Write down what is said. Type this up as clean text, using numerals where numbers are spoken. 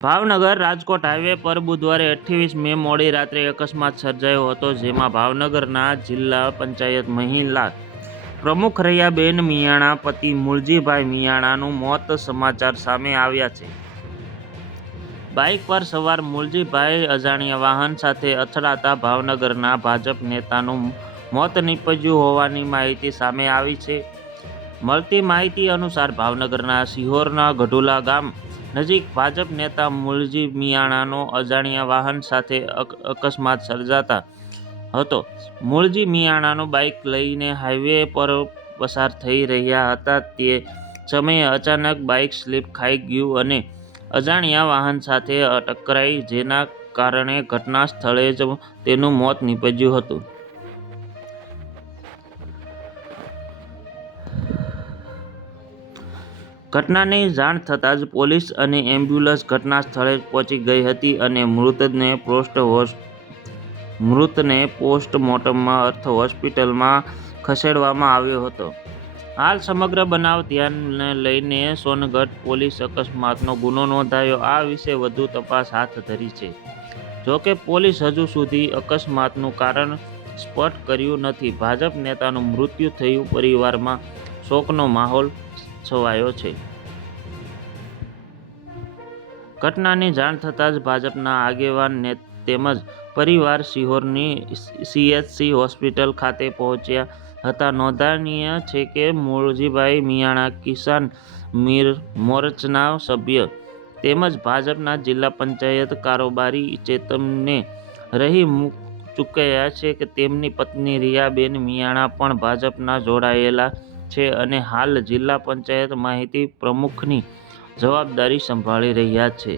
Bhavnagar Rajkot highway પર બુધવારે 28 મે મોડી રાત્રે અકસ્માત સર્જાયો હતો, જેમાં ભાવનગરના જિલ્લા પંચાયત મહિલા પ્રમુખ રૈયાબેન મિયાણા પતિ મૂળજીભાઈ મિયાણાનું મોત સમાચાર સામે આવ્યા છે. બાઇક પર સવાર મૂળજીભાઈ અજાણ્યા વાહન સાથે અથડાતા ભાવનગરના ભાજપ નેતાનું મોત નીપજ્યું હોવાની માહિતી સામે આવી છે. મળતી માહિતી અનુસાર ભાવનગરના સિહોરના ગઢુલા ગામ નજીક ભાજપ નેતા મૂળજી મિયાણાનો અજાણ્યા વાહન સાથે અકસ્માત સર્જાતા હતો. મૂળજી મિયાણાનો બાઇક લઈને હાઈવે પર પસાર થઈ રહ્યા હતા તે સમયે અચાનક બાઇક સ્લીપ ખાઈ ગયું અને અજાણ્યા વાહન સાથે ટકરાઈ, જેના કારણે ઘટના સ્થળે જ તેનું મોત નીપજ્યું હતું. ઘટનાની જાણ થતાં જ પોલીસ અને એમ્બ્યુલન્સ ઘટના સ્થળે પહોંચી ગઈ હતી અને મૃતને પોસ્ટમોર્ટમ અર્થે હોસ્પિટલમાં ખસેડવામાં આવ્યો હતો. હાલ સમગ્ર બનાવ ધ્યાને લઈને સોનગઢ પોલીસ અકસ્માતનો ગુનો નોંધાયો આ વિશે વધુ તપાસ હાથ ધરી છે. જોકે પોલીસ હજુ સુધી અકસ્માતનું કારણ સ્પષ્ટ કર્યું નથી. ભાજપ નેતાનું મૃત્યુ થયું, પરિવારમાં શોકનો માહોલ છવાયો છે. ઘટનાની જાણ થતાં જ ભાજપના આગેવાન તેમજ પરિવાર સિહોરની CHC હોસ્પિટલ ખાતે પહોંચ્યા હતા. નોંધનીય છે કે મૂળજીભાઈ મિયાણા કિસાન મોરચાના સભ્ય તેમજ ભાજપના જિલ્લા પંચાયત કારોબારી ચેતમને રહી ચૂક્યા છે કે તેમની પત્ની રિયાબેન મિયાણા પણ ભાજપમાં જોડાયેલા છે અને હાલ જિલ્લા પંચાયત માહિતી પ્રમુખની જવાબદારી સંભાળી રહ્યા છે.